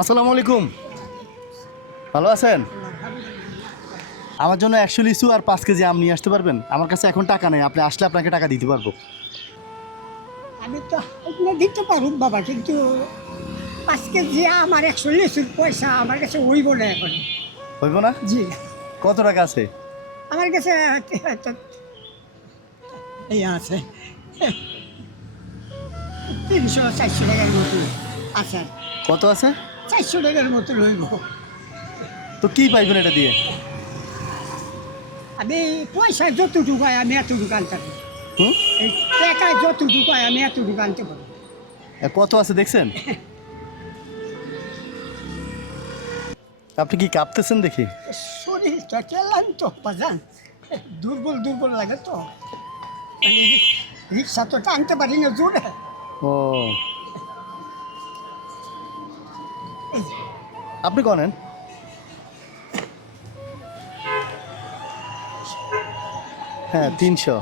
আসসালামু আলাইকুম, ভালো আছেন? আমার জন্য 100 লিচু আর 5 কেজি আম নিয়ে আসতে পারবেন? আমার কাছে এখন টাকা নেই, আপনি আসলে আপনাকে টাকা দিতে পারবো। আমি তো এগুলো দিতে পারব বাবা, কিন্তু 5 কেজি আমার 140 পয়সা আমার কাছে হইব না এখন। হইব না? জি, কত টাকা আছে? আমার কাছে এই আছে 300-400 টাকার মতো আছে। কত আছে? 400 টাকার মতো লইব। তো কি পাইবেন এটা দিয়ে? আমি পয়সা যতটুকু হয় আমি এতটুকু আনতে পারি। হুম, এই টাকা যতটুকু হয় আমি এতটুকু আনতে পারি। কত আছে দেখছেন? আপনি কি কাঁপতেছেন দেখি? শরীরটা কেলাম তো বাজান, দুর্বল দুর্বল লাগে তো, মানে রিক্সা তো টানতে পারি না জোরে। ও, আপনি করেন। হ্যাঁ, 300।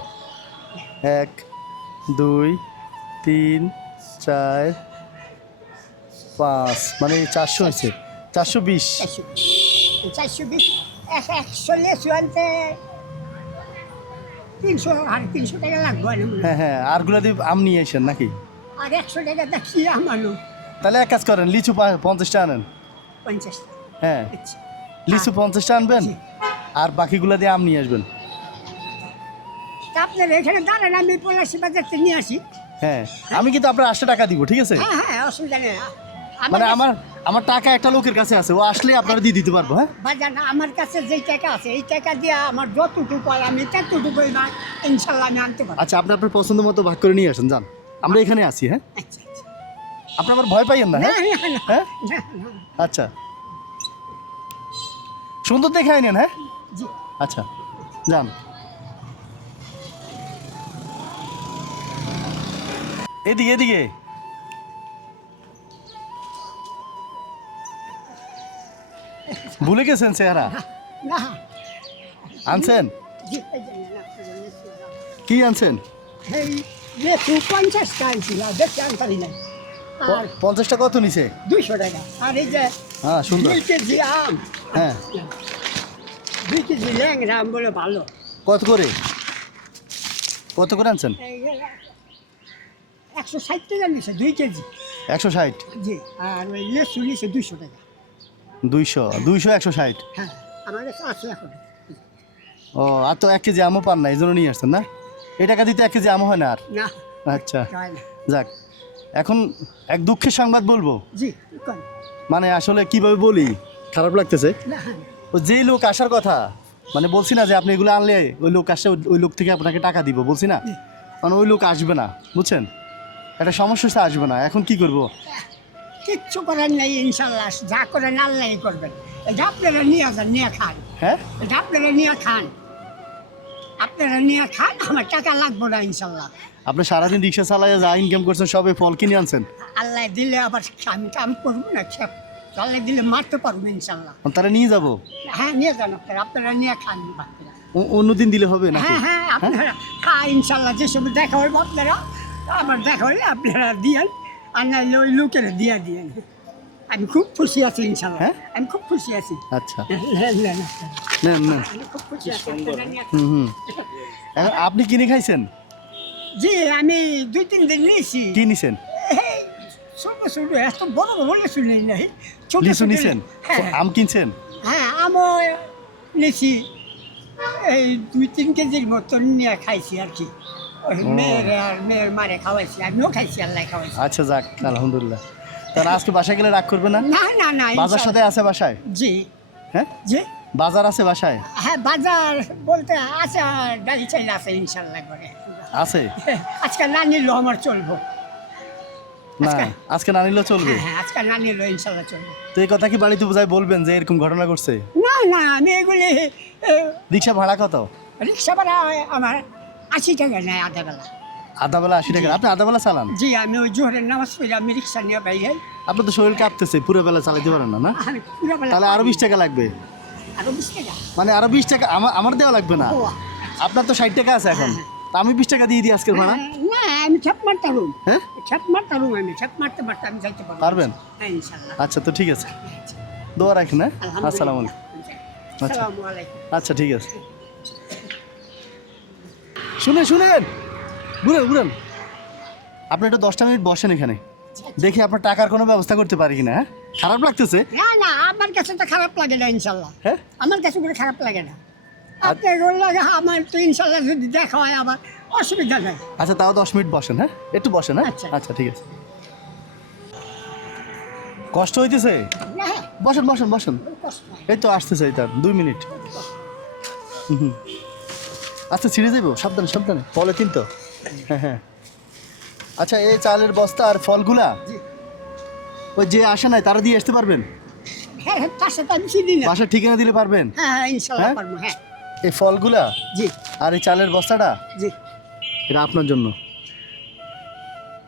1 2 3 4 5, মানে 400 হয়েছে। 420। 420 100 লেসু আনতে 300 টাকা লাগবে না মনে হয়। হ্যাঁ হ্যাঁ, আরগুলো দিয়ে আম নিয়ে আসেন নাকি? আর 100 টাকা দেখি আমারও তাহলে এক কাজ করেন, লিচু 50টা আনেন। 50 হ্যাঁ, আচ্ছা। লিচু 50টা আনবেন, জি। আর বাকিগুলো দিয়ে আম নিয়ে আসবেন। তা আপনার এখানে দাঁড়ান, আমি পলাশি বাজার থেকে নিয়ে আসি। হ্যাঁ, আমি কিন্তু আপনার 80 টাকা দিব, ঠিক আছে? হ্যাঁ হ্যাঁ, অসুবিধা নেই। মানে আমার আমার টাকা একটা লোকের কাছে আছে, ও আসলে আপনারা দিয়ে দিতে পারবো। হ্যাঁ, বাজার আমার কাছে যেই টাকা আছে এই টাকা দিয়ে আমার যতটুকু হয় আমি ততটুকুই না, ইনশাল্লাহ আমি আনতে পারবো। আচ্ছা, আপনি আপনার পছন্দ মতো ভাগ করে নিয়ে আসেন, যান। আমরা এখানে আছি। হ্যাঁ, আচ্ছা আচ্ছা। আপনি আবার ভয় পাইয়েন না। না হ্যাঁ না না, হ্যাঁ, না, না। আচ্ছা, সুন্দর দেখে আইনেন। হ্যাঁ, জি। আচ্ছা, যান। এদিকে এদিকে। ভুলে গেছেন চেহারা? না। আনছেন? জি, এই যে না, আপনার লেসু না। কি আনছেন? এই লেসু 50 টাকা ছিল, দেখতে আমি পারি না। আর 50টা কত নিছে? 200 টাকা। আর এই যে হ্যাঁ, সুন্দর। 2 কেজি আম, হ্যাঁ, 2 কেজি ল্যাংড়া আম বলে ভালো। কত করে? কত করে আনছেন? এই 160 টাকা নিছে 2 কেজি। 160। জি, আর ওই লেসু নিছে 200 টাকা। 200 200 160। হ্যাঁ, আমার কাছে আছে এখন। ও, আর তো 1 কেজি আমও পান না, এই জন্য নিয়ে আসছেন না? এই টাকা দিতে 1 কেজি আমও হয় না আর। না, আচ্ছা, হয় না। যাক। এখন এক দুঃখের সংবাদ বলবো। জি, কোন? মানে আসলে কিভাবে বলি, খারাপ লাগতেছে। না, ও যেই লোক আসার কথা, মানে বলছি না যে আপনি এগুলো আনলে ওই লোক আসে, ওই লোক থেকে আপনাকে টাকা দিব, বলছি না? মানে ওই লোক আসবে না, বুঝছেন? একটা সমস্যা হচ্ছে, আসবে না। এখন কি করব? কিচ্ছু করার নেই, ইনশাল্লাহ যা করেন আল্লাহই করবেন। এটা আপনারা নিয়ে যান, নিয়ে খান। হ্যাঁ, এটা আপনারা নিয়ে খান, আপনারা নিয়ে খান, আমার টাকা লাগবে না ইনশাল্লাহ। আপনি সারাদিন রিক্সা চালায় যা ইনকাম করছেন সবে ফল কিনে আনছেন, আল্লাহ দিলে আবার আমি কাম করবো না, আল্লাহ দিলে মারতে পারবো ইনশাল্লাহ। তারা নিয়ে যাব। হ্যাঁ, নিয়ে যান আপনারা, আপনারা নিয়ে খান বাচ্চারা। অন্যদিন দিলে হবে নাকি? হ্যাঁ হ্যাঁ, আপনারা খান ইনশাল্লাহ, যেসব দেখা হইব আপনারা, আমার দেখা হইলে আপনারা দিয়েন, আর নাহলে ওই লোকেরা দিয়ে দিয়েন। আমি খুব খুশি আছি ইনশাল্লাহ। হ্যাঁ? আমি খুব খুশি আছি। আচ্ছা, নেন, নেন, নেন নেন। আমি খুব খুশি আছি, আপনারা নিয়ে খান। হুম হুম। এখন আপনি কিনে খাইছেন? জি, আমি 2-3 দিন নিয়েছি। কি নিছেন? এই ছোট ছোট, এত বড় বড় লিচু নেই নাই, ছোট লিচু ছোট নিছেন? হ্যাঁ আম কিনছেন? হ্যাঁ, আমও নিয়েছি। এই 2-3 কেজির মতন নিয়ে খাইছি আর কি। ওই মেয়ের আর মেয়ের মারে খাওয়াইছি, আমিও খাইছি, আল্লাহ খাওয়াইছি। আচ্ছা, যাক, আলহামদুলিল্লাহ। তাহলে আজকে বাসায় গেলে রাগ করবে না? না না না, বাজার সাথে ইনশাআল্লাহ। আছে বাসায়? জি হ্যাঁ, জি, বাজার আছে বাসায়? হ্যাঁ বাজার বলতে আছে, ডালি চাইলে আছে ইনশাল্লাহ করে। আছে? আজকে না নিলেও আমার চলবো। না, আজকে না নিলেও চলবে? হ্যাঁ হ্যাঁ, আজকে না নিলেও ইনশাল্লাহ চলবো। তো এই কথা কি বাড়িতে বোঝায় বলবেন যে এরকম ঘটনা ঘটছে? না না, আমি এগুলি রিক্সা ভাড়া কত? রিক্সা ভাড়া আমার 80 টাকা নেয় আধা বেলা। আধা বেলা 80 টাকা? আপনি আধা বেলা চালান? জি, আমি ওই জোহরের নামাজ পড়ে আমি রিক্সা নিয়ে বাইরে। আপনার তো শরীর কাঁপতেছে, পুরো বেলা চালাতে পারেন না, না? আমি পুরো বেলা তাহলে আরো 20 টাকা লাগবে। আরো 20 টাকা। মানে আরো 20 টাকা আমার দেওয়া লাগবে না? ও, আপনার তো 60 টাকা আছে এখন, তা আমি 20 টাকা দিয়ে দিই আজকের ভাড়া। না আমি ছাপ মারতাম, হ্যাঁ ছাপ মারতাম, আমি ছাপ মারতে মারতে আমি যাইতে পারবো। পারবেন? হ্যাঁ ইনশাল্লাহ। আচ্ছা তো ঠিক আছে, দোয়া রাখেন। হ্যাঁ আসসালামু আলাইকুম। আচ্ছা আসসালামু আলাইকুম। আচ্ছা ঠিক আছে। শুনেন শুনেন, ঘুরেন ঘুরেন, আপনি একটু 10টা মিনিট বসেন এখানে, দেখি আপনার টাকার কোনো ব্যবস্থা করতে পারি কিনা। হ্যাঁ খারাপ লাগতেছে? না না আমার কাছে তো খারাপ লাগে না ইনশাল্লাহ, হ্যাঁ আমার কাছে কোনো খারাপ লাগে না। আপনার লাগে আমার তো ইনশাল্লাহ যদি দেখা হয় আবার অসুবিধা নাই। আচ্ছা তাও 10 মিনিট বসেন, হ্যাঁ একটু বসেন। হ্যাঁ আচ্ছা। আচ্ছা ঠিক আছে। কষ্ট হইতেছে? হ্যাঁ বসেন বসেন বসেন, কষ্ট হয়। এই তো আসতেছে তার 2 মিনিট। হুম আচ্ছা ছিঁড়ে যাবো, সাবধানে সাবধানে, পলিথিন তো। হ্যাঁ হ্যাঁ আচ্ছা এই চালের বস্তা আর ফলগুলা জি। ওই যে আসে নাই তারা দিয়ে আসতে পারবেন? হ্যাঁ হ্যাঁ তার সাথে আমি চিনি না। বাসার ঠিকানা দিলে পারবেন? হ্যাঁ হ্যাঁ ইনশাল্লাহ হ্যাঁ? পারবো। হ্যাঁ এই ফলগুলা জি আর এই চালের বস্তাটা জি এটা আপনার জন্য।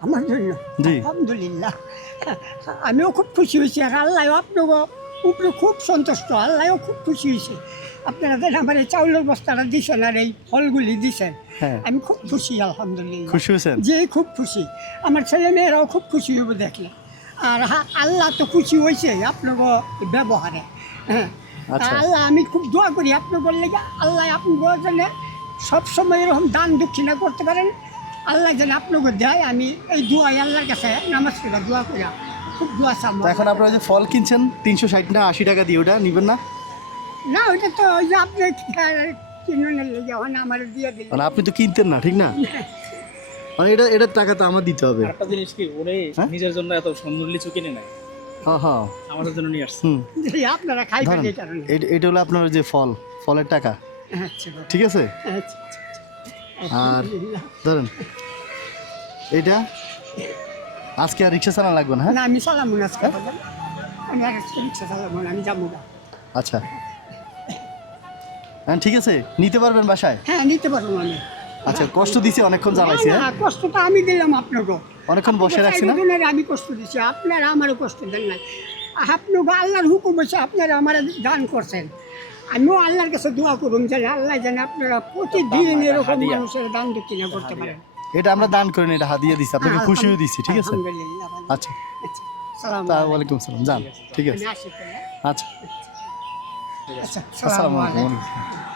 আমার জন্য। জি। আলহামদুলিল্লাহ আমিও খুব খুশি হয়েছি, আর আল্লাহ আপনার উপরে খুব সন্তুষ্ট, আল্লাহও খুব খুশি হয়েছে। আপনারা যেন আমার এই চাউলের বস্তাটা দিচ্ছেন আর এই ফলগুলি দিচ্ছেন, হ্যাঁ আমি খুব খুশি আলহামদুলিল্লাহ। খুশি হয়েছেন? যে খুব খুশি, আমার ছেলে মেয়েরাও খুব খুশি হবে দেখলে। আর আল্লাহ তো খুশি হয়েছে আপনার ব্যবহারে। হ্যাঁ আচ্ছা। আল্লাহ আমি খুব দোয়া করি আপনি বললে আল্লাহ আপনার জন্য সবসময় এরকম দান দক্ষিণা করতে পারেন, আল্লাহ যেন আপনাকে দেয়। আমি এই দোয়া আল্লাহর কাছে নামাজ পড়া দোয়া করি, খুব দোয়া চাবো। তো এখন আপনারা যে ফল কিনছেন 360 না 80 টাকা দিয়ে, ওটা নিবেন না? না ওইটা তো ওই যে আপনি কিনুন যখন আমার দিয়ে দিলেন। মানে আপনি তো কিনতেন না, ঠিক না? মানে এটার টাকা তো আমার দিতে হবে। একটা জিনিস কি ওরে হ্যাঁ? নিজের জন্য এত সুন্দর লিচু কিনে নেয়, হ্যাঁ হ্যাঁ আমাদের জন্য নিয়ে আসছে। হুম আপনারা খাইবেন ধরেন এই কারণে। এটা হলো আপনার যে ফলের টাকা, আচ্ছা বাবা। ঠিক আছে? আচ্ছা আচ্ছা, আচ্ছা। আর আলহামদুলিল্লাহ। ধরেন এটা আজকে আর রিক্সা চালানো লাগবে না। হ্যাঁ না আমি সালাম আজকে বললাম, আমি আর একটা রিক্সা চালাবো না, আমি যাবো না। আচ্ছা হ্যাঁ ঠিক আছে, নিতে পারবেন বাসায়? হ্যাঁ নিতে পারবো আমি। আচ্ছা কষ্ট দিছি, অনেকক্ষণ জ্বালাইছি। না, হ্যাঁ না, কষ্টটা আমি দিলাম আপনাকে। অনেকক্ষণ বসে রাখছি না? আপনার আমি কষ্ট দিচ্ছি, আপনারা আমারও কষ্ট দেন নাই। আপনাকে আল্লাহর হুকুম হচ্ছে, আপনারা আমার দান করছেন। আমিও আল্লাহর কাছে দোয়া করুন যে আল্লাহ যেন আপনারা প্রতিদিন এরকম মানুষের দান দক্ষিণা করতে পারেন। এটা আমরা দান করেন, এটা হাদিয়া দিছি আপনাকে, খুশি হয়ে দিছি, ঠিক আছে? আলহামদুলিল্লাহ। আচ্ছা আচ্ছা সালাম ওয়ালাইকুম সালাম, যান, ঠিক আছে? আমি আসি তাহলে। আচ্ছা আচ্ছা আসসালামু সালাম আলাইকুম। আলাইকুম।